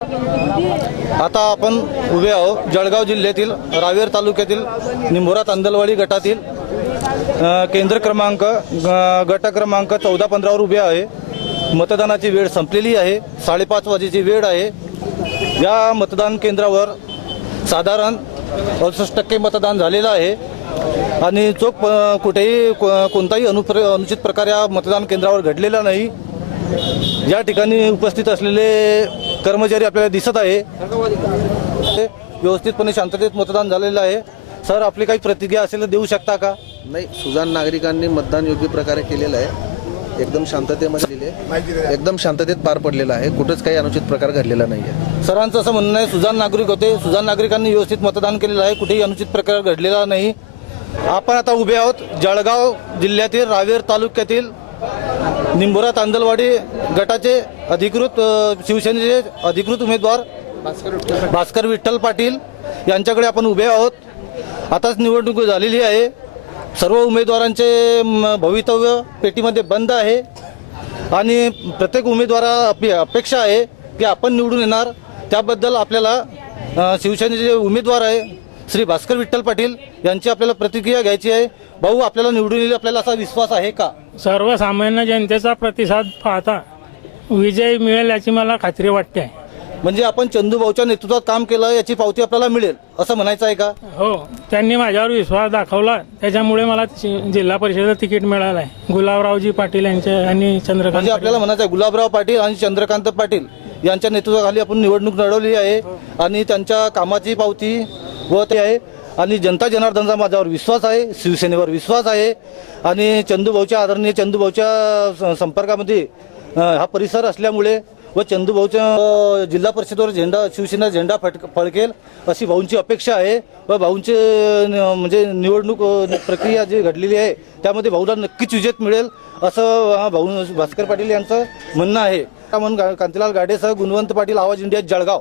आता आपण उभे आहोत जळगाव जिल्ह्यातील रावेर तालुक्यातील निंभोरा तांदलवाडी गटातील केंद्र क्रमांक गट क्रमांक 14-15 वर उभे आहे। मतदानाची वेळ संपलेली आहे। 5:30 वाजेची वेळ आहे। या मतदान केंद्रावर साधारण 68% मतदान झालेलं आहे आणि चोख कुठेही कोणताही अनुचित प्रकार या मतदान केंद्रावर घडलेला नाही। या ठिकाणी उपस्थित असलेले कर्मचारी आपल्याला दिसत आहे। व्यवस्थितपणे शांततेत मतदान झालेलं आहे। सर, आपली काही प्रतिक्रिया असेल तर देऊ शकता का? नाही, सुजाण नागरिकांनी मतदान योग्य प्रकारे केलेलं आहे। एकदम शांततेमध्ये एकदम शांततेत पार पडलेलं आहे। कुठंच काही अनुचित प्रकार घडलेला नाही आहे। सरांचं असं म्हणणं आहे सुजाण नागरिक होते, सुजाण नागरिकांनी व्यवस्थित मतदान केलेलं आहे, कुठेही अनुचित प्रकार घडलेला नाही। आपण आता उभे आहोत जळगाव जिल्ह्यातील रावेर तालुक्यातील निंभोरा तांदलवाडी गटाचे अधिकृत शिवसेनेचे अधिकृत उमेदवार भास्कर विठ्ठल पाटील यांच्याकडे आपण उभे आहोत। आताच निवडणूक झालेली आहे। सर्व उमेदवारांचे भवितव्य पेटीमध्ये बंद आहे आणि प्रत्येक उमेदवारा अपेक्षा आहे की आपण निवडून येणार। त्याबद्दल आपल्याला शिवसेनेचे उमेदवार आहे श्री भास्कर विठ्ठल पाटील यांची आपल्याला प्रतिक्रिया घ्यायची आहे। भाऊ, आपल्याला निवडून येईल आपल्याला असा विश्वास आहे का? सर्वसामान्य जनतेचा प्रतिसाद पाहता विजय मिळेल याची मला खात्री वाटते आहे। म्हणजे आपण चंदूभाऊच्या नेतृत्वात काम केलं याची पावती आपल्याला मिळेल असं म्हणायचं आहे का? हो, त्यांनी माझ्यावर विश्वास दाखवला, त्याच्यामुळे मला जिल्हा परिषदेचं तिकीट मिळालं आहे। गुलाबरावजी पाटील यांचे आणि चंद्रकांत म्हणजे आपल्याला म्हणायचं आहे गुलाबराव पाटील आणि चंद्रकांत पाटील यांच्या नेतृत्वाखाली आपण निवडणूक लढवली आहे आणि त्यांच्या कामाची पावती व ते आहे आणि जनता जनार्दनचा माझ्यावर विश्वास आहे, शिवसेनेवर विश्वास आहे आणि चंदूभाऊच्या आदरणीय चंदूभाऊच्या संपर्कामध्ये हा परिसर असल्यामुळे व चंदूभाऊच्या जिल्हा परिषदेवर झेंडा शिवसेना झेंडा फडकेल अशी भाऊंची अपेक्षा आहे व भाऊंचे म्हणजे निवडणूक प्रक्रिया जी घडलेली आहे त्यामध्ये भाऊला नक्कीच विजय मिळेल असं भाऊ भास्कर पाटील यांचं म्हणणं आहे। कांतीलाल गाडेसह गुणवंत पाटील, आवाज इंडिया, जळगाव।